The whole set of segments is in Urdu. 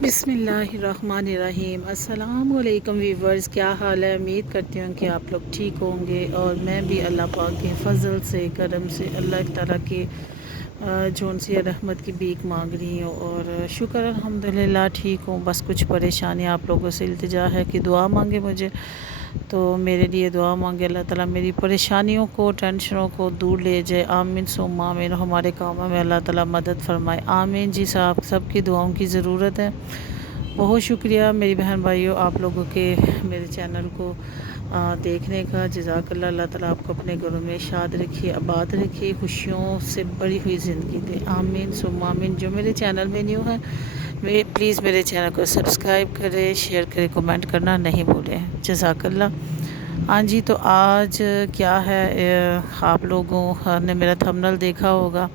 بسم اللہ الرحمن الرحیم۔ السلام علیکم ویورز، کیا حال ہے؟ امید کرتی ہوں کہ آپ لوگ ٹھیک ہوں گے، اور میں بھی اللہ پاک کے فضل سے، کرم سے، اللہ تعالیٰ کے جون سی رحمت کی بھیک مانگ رہی ہوں، اور شکر الحمدللہ ٹھیک ہوں۔ بس کچھ پریشانی آپ لوگوں سے التجا ہے کہ دعا مانگے مجھے، تو میرے لیے دعا مانگے، اللہ تعالیٰ میری پریشانیوں کو، ٹینشنوں کو دور لے جائے۔ آمین ثم آمین۔ ہمارے کاموں میں اللہ تعالیٰ مدد فرمائے، آمین۔ جی صاحب، سب کی دعاؤں کی ضرورت ہے۔ بہت شکریہ میری بہن بھائیوں آپ لوگوں کے میرے چینل کو دیکھنے کا، جزاک اللہ۔ اللہ تعالیٰ آپ کو اپنے گھروں میں شاد رکھیے، آباد رکھیے، خوشیوں سے بڑی ہوئی زندگی دے، آمین ثم آمین۔ جو میرے چینل میں نیو ہے، پلیز میرے چینل کو سبسکرائب کرے، شیئر کرے، کمنٹ کرنا نہیں بھولیں، جزاک اللہ۔ ہاں جی، تو آج کیا ہے، آپ لوگوں نے میرا تھمبنیل دیکھا ہوگا،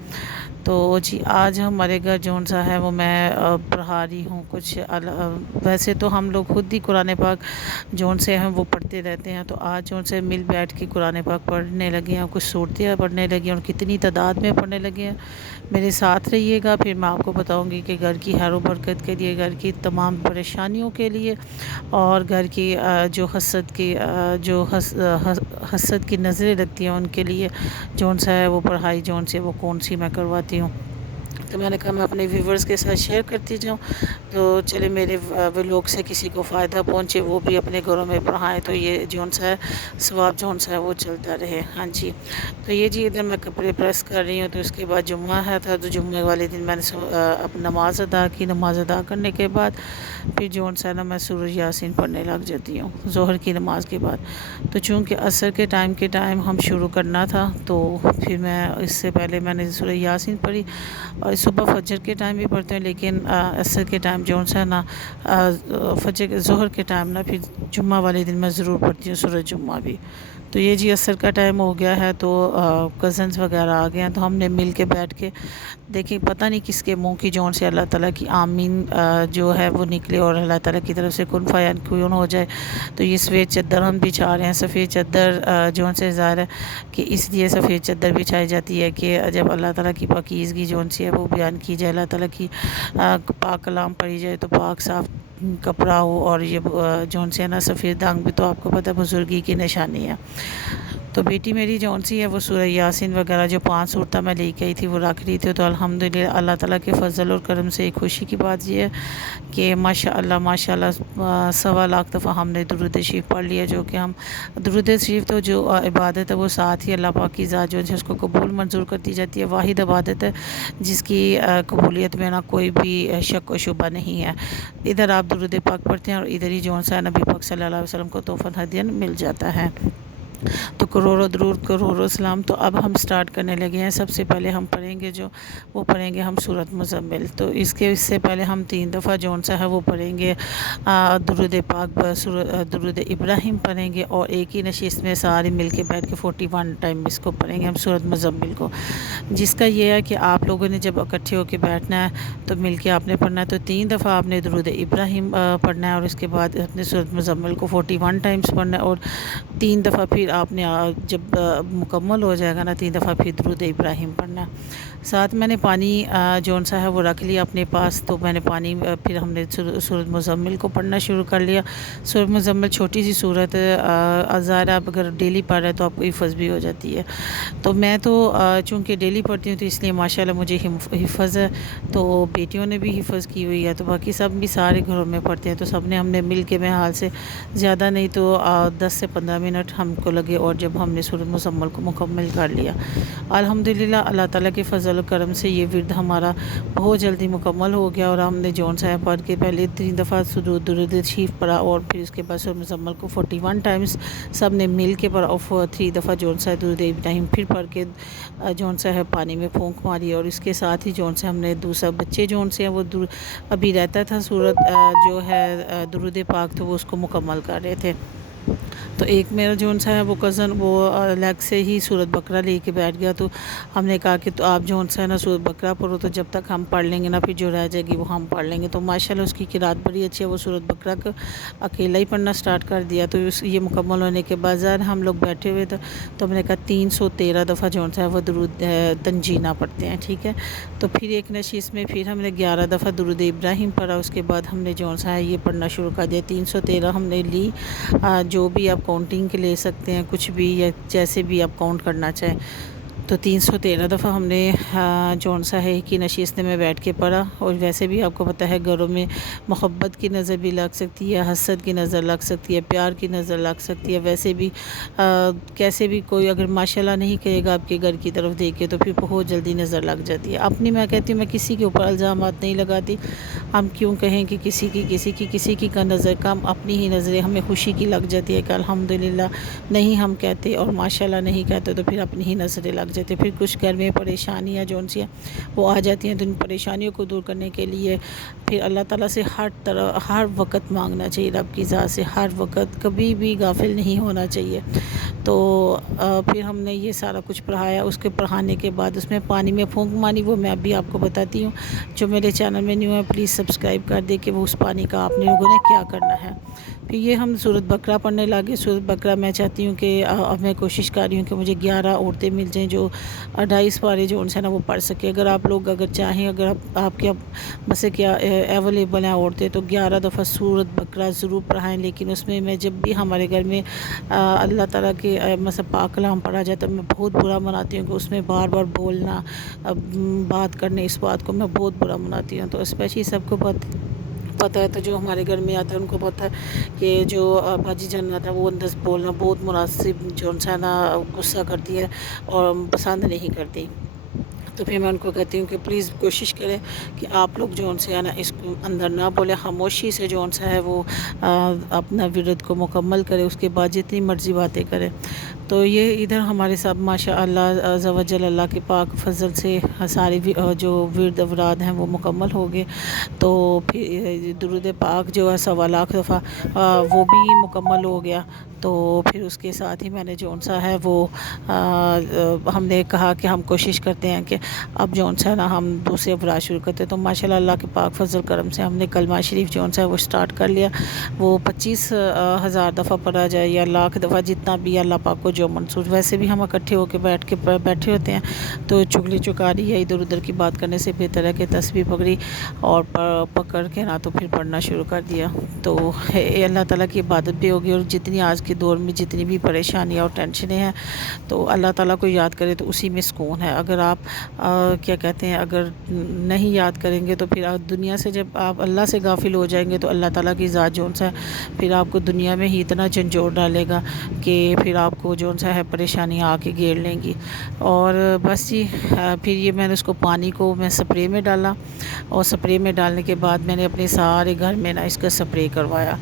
تو جی آج ہمارے گھر جون سا ہے وہ میں پڑھا رہی ہوں کچھ ویسے تو ہم لوگ خود ہی قرآن پاک جون سے ہیں وہ پڑھتے رہتے ہیں، تو آج جون سے مل بیٹھ کے قرآن پاک پڑھنے لگے ہیں، کچھ صورتیں پڑھنے لگے ہیں، اور کتنی تعداد میں پڑھنے لگے ہیں۔ میرے ساتھ رہیے گا، پھر میں آپ کو بتاؤں گی کہ گھر کی خیر و برکت کے لیے، گھر کی تمام پریشانیوں کے لیے، اور گھر کی جو حسد کی نظریں لگتی ہیں ان کے لیے جون سا ہے وہ پڑھائی جون سے وہ کون سی میں کرواتی ہوں۔ تو میں نے کہا میں اپنے ویورز کے ساتھ شیئر کرتی جاؤں، تو چلے میرے ولاگ سے کسی کو فائدہ پہنچے، وہ بھی اپنے گھروں میں پڑھائیں، تو یہ جون سا ہے ثواب جون سا ہے وہ چلتا رہے۔ ہاں جی، تو یہ جی ادھر میں کپڑے پریس کر رہی ہوں، تو اس کے بعد جمعہ ہے تھا، تو جمعے والے دن میں نے نماز ادا کی، نماز ادا کرنے کے بعد پھر جون سا ہے نا میں سورہ یاسین پڑھنے لگ جاتی ہوں ظہر کی نماز کے بعد۔ تو چونکہ عصر کے ٹائم ہم شروع کرنا تھا، تو پھر میں اس سے پہلے میں نے سورہ یاسین پڑھی، اور صبح فجر کے ٹائم بھی پڑھتے ہیں، لیکن عصر کے ٹائم جون سا ہے نا ظہر کے ٹائم نا پھر جمعہ والے دن میں ضرور پڑھتی ہوں سورہ جمعہ بھی۔ تو یہ جی عصر کا ٹائم ہو گیا ہے، تو کزنز وغیرہ آ گئے ہیں، تو ہم نے مل کے بیٹھ کے دیکھیں پتہ نہیں کس کے منہ کی جون سے اللہ تعالیٰ کی آمین جو ہے وہ نکلے، اور اللہ تعالیٰ کی طرف سے کن فیکون ہو جائے۔ تو یہ سفید چادر ہم بچھا رہے ہیں، سفید چادر جون سے ظاہر ہے کہ اس لیے سفید چادر بچھائی جاتی ہے کہ جب اللہ تعالیٰ کی پاکیزگی جون سی ہے وہ بیان کی جائے، اللہ تعالیٰ کی پاک کلام پڑھی جائے، تو پاک صاف کپڑا ہو، اور یہ جون سے ہے نا سفید رنگ بھی تو آپ کو پتہ بزرگی کی نشانی ہے۔ تو بیٹی میری جون سی ہے وہ سورہ یاسین وغیرہ جو 5 صورتیں میں لے کے آئی تھی وہ رکھ رہی تھی، تو الحمدللہ اللہ تعالیٰ کے فضل اور کرم سے ایک خوشی کی بات یہ ہے کہ ماشاء اللہ 1.25 دفعہ ہم نے درود شریف پڑھ لیا، جو کہ ہم درود شریف تو جو عبادت ہے وہ ساتھ ہی اللہ پاک کی ذات جو ہے اس کو قبول منظور کرتی جاتی ہے، واحد عبادت ہے جس کی قبولیت میں نہ کوئی بھی شک و شبہ نہیں ہے۔ ادھر آپ درود پاک پڑھتے ہیں، اور ادھر ہی جون سا نبی پاک صلی اللہ علیہ وسلم کو تحفہ ہدیہ مل جاتا ہے۔ تو کروڑوں درود، کروڑوں سلام۔ تو اب ہم سٹارٹ کرنے لگے ہیں۔ سب سے پہلے ہم پڑھیں گے وہ پڑھیں گے ہم سورۃ مزمل، تو اس سے پہلے ہم 3 دفعہ جون سا ہے وہ پڑھیں گے درود پاک، درود ابراہیم پڑھیں گے، اور ایک ہی نشست میں سارے مل کے بیٹھ کے 41 ٹائم اس کو پڑھیں گے ہم سورۃ مزمل کو، جس کا یہ ہے کہ آپ لوگوں نے جب اکٹھے ہو کے بیٹھنا ہے تو مل کے آپ نے پڑھنا ہے، تو 3 دفعہ آپ نے درود ابراہیم پڑھنا ہے، اور اس کے بعد اپنے سورۃ مزمل کو 41 ٹائمز پڑھنا ہے، اور 3 دفعہ پھر آپ نے جب مکمل ہو جائے گا نا 3 دفعہ پھر درود ابراہیم پڑھنا ہے۔ ساتھ میں نے پانی جون سا ہے وہ رکھ لیا اپنے پاس، تو میں نے پانی پھر ہم نے سورۃ مزمل کو پڑھنا شروع کر لیا۔ سورۃ مزمل چھوٹی سی سورت ظاہر آپ اگر ڈیلی پڑھ رہے ہیں تو آپ کو حفظ بھی ہو جاتی ہے، تو میں تو چونکہ ڈیلی پڑھتی ہوں تو اس لیے ماشاءاللہ مجھے حفظ ہے، تو بیٹیوں نے بھی حفظ کی ہوئی ہے، تو باقی سب بھی سارے گھروں میں پڑھتے ہیں، تو سب نے ہم نے مل کے میں حال سے زیادہ نہیں تو 10 سے 15 منٹ ہم کو لگے، اور جب ہم نے سورۃ مزمل کو مکمل کر لیا الحمدللہ اللہ تعالیٰ کے فضل و کرم سے یہ ورد ہمارا بہت جلدی مکمل ہو گیا، اور ہم نے جون سا ہے پڑھ کے پہلے 3 دفعہ درود شریف پڑھا، اور پھر اس کے بعد سورۃ مزمل کو 41 ٹائمز سب نے مل کے پڑھا، اور 3 دفعہ جون سا ہے درود ابراہیم پھر پڑھ کے جون سا ہے پانی میں پھونک ماری، اور اس کے ساتھ ہی جون سے ہم نے دوسرا بچے جون سے ہیں وہ ابھی رہتا تھا سورت جو ہے درود پاک، تو وہ اس کو مکمل کر رہے تھے۔ تو ایک میرا جون سا ہے وہ کزن وہ لیگ سے ہی سورۃ بقرہ لے کے بیٹھ گیا، تو ہم نے کہا کہ تو آپ جون سا ہے نا سورۃ بقرہ پڑھو، تو جب تک ہم پڑھ لیں گے نا پھر جو رہ جائے گی وہ ہم پڑھ لیں گے۔ تو ماشاءاللہ اس کی قرات بڑی اچھی ہے، وہ سورۃ بقرہ کا اکیلا ہی پڑھنا سٹارٹ کر دیا۔ تو یہ مکمل ہونے کے بعد ہم لوگ بیٹھے ہوئے تھے، تو ہم نے کہا 313 دفعہ جون سا ہے وہ درود تنجینہ پڑھتے ہیں، ٹھیک ہے۔ تو پھر ایک نشست میں پھر ہم نے 11 دفعہ درود ابراہیم پڑھا، اس کے بعد ہم نے جون سا ہے یہ پڑھنا شروع کر دیا۔ 313 ہم نے لی، جو بھی آپ کاؤنٹنگ کے لے سکتے ہیں، کچھ بھی یا جیسے بھی آپ کاؤنٹ کرنا چاہیں۔ تو 313 دفعہ ہم نے جون سا ہے کی نشست میں بیٹھ کے پڑھا۔ اور ویسے بھی آپ کو پتہ ہے گھروں میں محبت کی نظر بھی لگ سکتی ہے، حسد کی نظر لگ سکتی ہے، پیار کی نظر لگ سکتی ہے، ویسے بھی کیسے بھی کوئی اگر ماشاءاللہ نہیں کہے گا آپ کے گھر کی طرف دیکھ کے تو پھر بہت جلدی نظر لگ جاتی ہے۔ اپنی میں کہتی ہوں میں کسی کے اوپر الزامات نہیں لگاتی، ہم کیوں کہیں کہ کسی کی کا نظر کم، اپنی ہی نظریں ہمیں خوشی کی لگ جاتی ہے کہ الحمدللہ نہیں ہم کہتے اور ماشاءاللہ نہیں کہتے تو پھر اپنی ہی نظریں لگ جاتی ہیں۔ پھر کچھ گھر میں پریشانیاں جون سی ہیں وہ آ جاتی ہیں، تو ان پریشانیوں کو دور کرنے کے لیے پھر اللہ تعالیٰ سے ہر وقت مانگنا چاہیے، رب کی ذات سے ہر وقت، کبھی بھی غافل نہیں ہونا چاہیے۔ تو پھر ہم نے یہ سارا کچھ پڑھایا، اس کے پڑھانے کے بعد اس میں پانی میں پھونک مانی وہ میں ابھی آپ کو بتاتی ہوں۔ جو میرے چینل میں نیو ہے پلیز سبسکرائب کر دے کہ وہ اس پانی کا آپ لوگوں نے کیا کرنا ہے۔ پھر یہ ہم سورۃ بقرہ پڑھنے لگے۔ سورۃ بقرہ میں چاہتی ہوں کہ اب میں کوشش کر رہی ہوں کہ مجھے 11 عورتیں مل جائیں جو 28 پارے جو ان سے نا وہ پڑھ سکے۔ اگر آپ لوگ چاہیں، اگر آپ کے بس کیا اویلیبل ہیں عورتیں، تو 11 دفعہ سورۃ بقرہ ضرور پڑھائیں۔ لیکن اس میں جب بھی ہمارے گھر میں اللہ تعالیٰ کے مثلا پاک کلام پڑھا جاتا ہے، میں بہت برا مناتی ہوں کہ اس میں بار بار بولنا، بات کرنے، اس بات کو میں بہت برا مناتی ہوں۔ تو اسپیشلی سب کو پتہ ہے، تو جو ہمارے گھر میں آتا ہے ان کو پتہ ہے کہ جو باجی جان آتا ہے وہ اندر بولنا بہت مناسب جو انسان غصہ کرتی ہے اور پسند نہیں کرتی۔ تو پھر میں ان کو کہتی ہوں کہ پلیز کوشش کریں کہ آپ لوگ جو ان سے ہے نا اس کو اندر نہ بولیں، خاموشی سے جو ان سے ہے وہ اپنا ورد کو مکمل کرے، اس کے بعد جتنی مرضی باتیں کریں۔ تو یہ ادھر ہمارے ساتھ ماشاء اللہ عز و جل اللہ کے پاک فضل سے سارے جو ورد اوراد ہیں وہ مکمل ہو گئے۔ تو پھر درود پاک جو ہے 1.25 لاکھ دفعہ وہ بھی مکمل ہو گیا۔ تو پھر اس کے ساتھ ہی میں نے جون سا ہے وہ ہم نے کہا کہ ہم کوشش کرتے ہیں کہ اب جون سا ہے نا ہم دوسرے افراد شروع کرتے ہیں۔ تو ماشاءاللہ اللہ کے پاک فضل کرم سے ہم نے کلمہ شریف جون سا ہے وہ سٹارٹ کر لیا۔ وہ 25,000 دفعہ پڑھا جائے یا لاکھ دفعہ، جتنا بھی اللہ پاک کو جو منظور۔ ویسے بھی ہم اکٹھے ہو کے بیٹھے ہوتے ہیں، تو چغلی چکاری یا ادھر ادھر کی بات کرنے سے بہتر ہے کہ تسبیح پکڑی اور پکڑ کے نا تو پھر پڑھنا شروع کر دیا۔ تو اللہ تعالیٰ کی عبادت بھی ہوگی، اور جتنی آج کے دور میں جتنی بھی پریشانیاں اور ٹینشنیں ہیں تو اللہ تعالیٰ کو یاد کرے تو اسی میں سکون ہے۔ اگر آپ کیا کہتے ہیں اگر نہیں یاد کریں گے تو پھر دنیا سے جب آپ اللہ سے غافل ہو جائیں گے تو اللہ تعالیٰ کی ذات جون سا ہے پھر آپ کو دنیا میں ہی اتنا جھنجھوڑ ڈالے گا کہ پھر آپ کو جون سا ہے پریشانیاں آ کے گھیر لیں گی۔ اور بس جی پھر یہ میں نے اس کو پانی کو میں سپرے میں ڈالا، اور سپرے میں ڈالنے کے بعد میں نے اپنے سارے گھر میں نا اس کا سپرے کروایا۔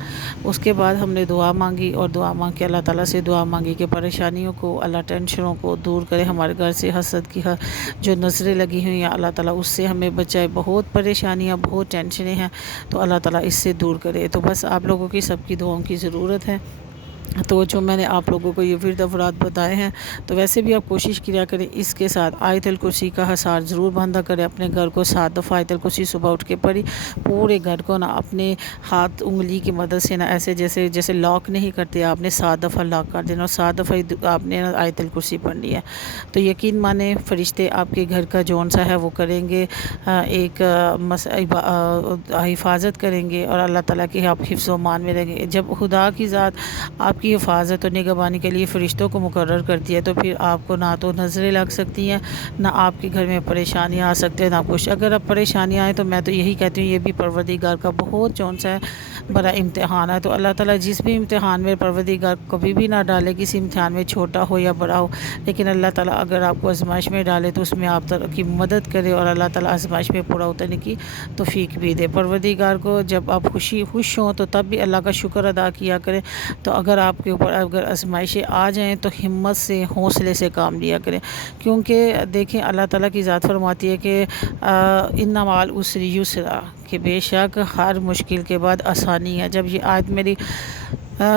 اس کے بعد ہم نے دعا مانگی، اور دعا مانگ کے اللہ تعالیٰ سے دعا مانگی کہ پریشانیوں کو اللہ ٹینشنوں کو دور کرے، ہمارے گھر سے حسد کی جو نظریں لگی ہوئی ہیں اللہ تعالیٰ اس سے ہمیں بچائے۔ بہت پریشانیاں بہت ٹینشنیں ہیں تو اللہ تعالیٰ اس سے دور کرے۔ تو بس آپ لوگوں کی سب کی دعاؤں کی ضرورت ہے۔ تو جو میں نے آپ لوگوں کو یہ ورد اوراد بتائے ہیں تو ویسے بھی آپ کوشش کیا کریں اس کے ساتھ آیت الکرسی کا حصار ضرور باندھا کریں اپنے گھر کو۔ 7 دفعہ آیت الکرسی صبح اٹھ کے پڑھی، پورے گھر کو نا اپنے ہاتھ انگلی کی مدد سے نا ایسے جیسے لاک نہیں کرتے آپ نے 7 دفعہ لاک کر دینا، اور 7 دفعہ آپ نے آیت الکرسی پڑھنی ہے۔ تو یقین مانیں فرشتے آپ کے گھر کا جون سا ہے وہ کریں گے، ایک حفاظت کریں گے، اور اللہ تعالیٰ کے آپ حفظ و امان میں رہیں گے۔ جب خدا کی ذات آپ کی حفاظت اور نگہبانی کے لیے فرشتوں کو مقرر کرتی ہے تو پھر آپ کو نہ تو نظریں لگ سکتی ہیں، نہ آپ کے گھر میں پریشانیاں آ سکتے ہیں، نہ کچھ۔ اگر اب پریشانیاں آئیں تو میں تو یہی کہتی ہوں یہ بھی پروردگار کا بہت جون سا ہے بڑا امتحان ہے۔ تو اللہ تعالیٰ جس بھی امتحان میں پروردگار کبھی بھی نہ ڈالے، کسی امتحان میں چھوٹا ہو یا بڑا ہو، لیکن اللہ تعالیٰ اگر آپ کو آزمائش میں ڈالے تو اس میں آپ کی مدد کرے، اور اللہ تعالیٰ آزمائش میں پورا اترنے کی توفیق بھی دے۔ پروردگار کو جب آپ خوش ہوں تو تب بھی اللہ کا شکر ادا کیا کریں۔ تو اگر آپ کے اوپر اگر آزمائشیں آ جائیں تو ہمت سے حوصلے سے کام لیا کریں، کیونکہ دیکھیں اللہ تعالیٰ کی ذات فرماتی ہے کہ ان مع العسر یسرا، کہ بے شک ہر مشکل کے بعد آسانی ہے۔ جب یہ آیت میری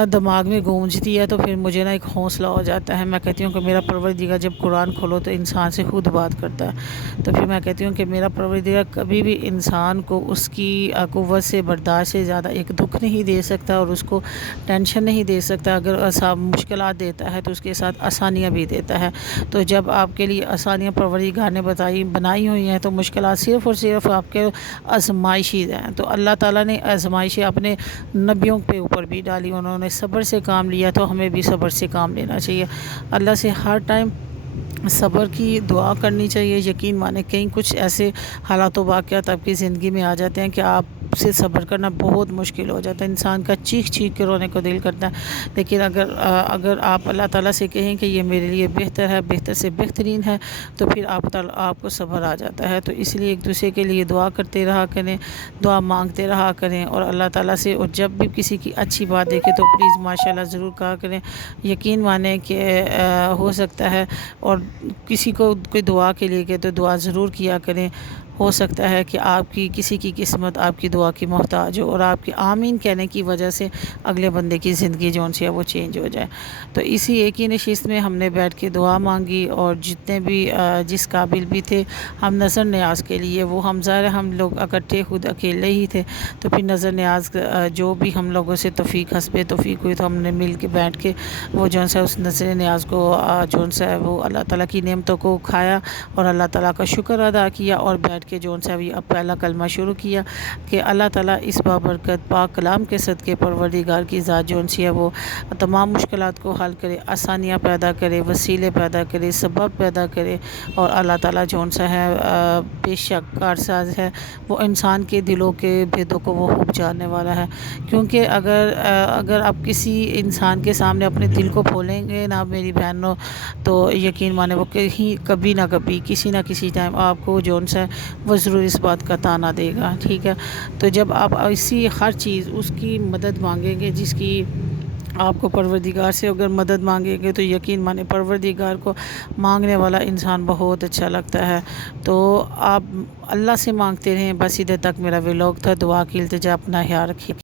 دماغ میں گونجتی ہے تو پھر مجھے نا ایک حوصلہ ہو جاتا ہے. میں کہتی ہوں کہ میرا پروردگار جب قرآن کھولو تو انسان سے خود بات کرتا ہے. تو پھر میں کہتی ہوں کہ میرا پروردگار کبھی بھی انسان کو اس کی قوت سے برداشت سے زیادہ ایک دکھ نہیں دے سکتا اور اس کو ٹینشن نہیں دے سکتا. اگر مشکلات دیتا ہے تو اس کے ساتھ آسانیاں بھی دیتا ہے. تو جب آپ کے لیے آسانیاں پروردگار نے بنائی ہوئی ہیں تو مشکلات صرف اور صرف آپ کے آزمائشی ہیں. تو اللہ تعالیٰ نے آزمائشیں اپنے نبیوں کے اوپر بھی ڈالی, انہوں نے صبر سے کام لیا, تو ہمیں بھی صبر سے کام لینا چاہیے. اللہ سے ہر ٹائم صبر کی دعا کرنی چاہیے. یقین مانیں کہیں کچھ ایسے حالات و واقعات آپ کی زندگی میں آ جاتے ہیں کہ آپ سے صبر کرنا بہت مشکل ہو جاتا ہے. انسان کا چیخ چیخ کے رونے کو دل کرتا ہے, لیکن اگر آپ اللہ تعالیٰ سے کہیں کہ یہ میرے لیے بہتر ہے, بہتر سے بہترین ہے, تو پھر آپ کو صبر آ جاتا ہے. تو اس لیے ایک دوسرے کے لیے دعا کرتے رہا کریں, دعا مانگتے رہا کریں, اور اللہ تعالیٰ سے, اور جب بھی کسی کی اچھی بات دیکھیں تو پلیز ماشاءاللہ ضرور کہا کریں. یقین مانیں کہ ہو سکتا ہے, اور کسی کو کوئی دعا کے لیے کہ تو دعا ضرور کیا کریں. ہو سکتا ہے کہ آپ کی کسی کی قسمت آپ کی دعا کی محتاج ہو, اور آپ کے آمین کہنے کی وجہ سے اگلے بندے کی زندگی جو ہے وہ چینج ہو جائے. تو اسی ایک ہی نشست میں ہم نے بیٹھ کے دعا مانگی, اور جتنے بھی جس قابل بھی تھے ہم نظر نیاز کے لیے, وہ ہم لوگ اکٹھے خود اکیلے ہی تھے, تو پھر نظر نیاز جو بھی ہم لوگوں سے توفیق حسب توفیق ہوئی تو ہم نے مل کے بیٹھ کے وہ اس نظر نیاز کو وہ اللہ تعالیٰ کی نعمتوں کو کھایا, اور اللہ تعالیٰ کا شکر ادا کیا, اور بیٹھ کے اب پہلا کلمہ شروع کیا کہ اللہ تعالیٰ اس بابرکت پاک کلام کے صدقے پروردگار کی ذات ہے وہ تمام مشکلات کو حل کرے, آسانیاں پیدا کرے, وسیلے پیدا کرے, سبب پیدا کرے. اور اللہ تعالیٰ ہے بے شک کارساز ہے, وہ انسان کے دلوں کے بھیدوں کو وہ خوب جاننے والا ہے. کیونکہ اگر آپ کسی انسان کے سامنے اپنے دل کو کھولیں گے نا میری بہنوں, تو یقین مانے وہ کبھی نہ کبھی کسی نہ کسی ٹائم آپ کو وہ ضرور اس بات کا تانا دے گا. ٹھیک ہے, تو جب آپ اسی ہر چیز اس کی مدد مانگیں گے جس کی آپ کو پروردگار سے اگر مدد مانگیں گے, تو یقین مانے پروردگار کو مانگنے والا انسان بہت اچھا لگتا ہے. تو آپ اللہ سے مانگتے رہیں. بس ادھر تک میرا ولاگ تھا. دعا کی التجا, اپنا خیال رکھیے.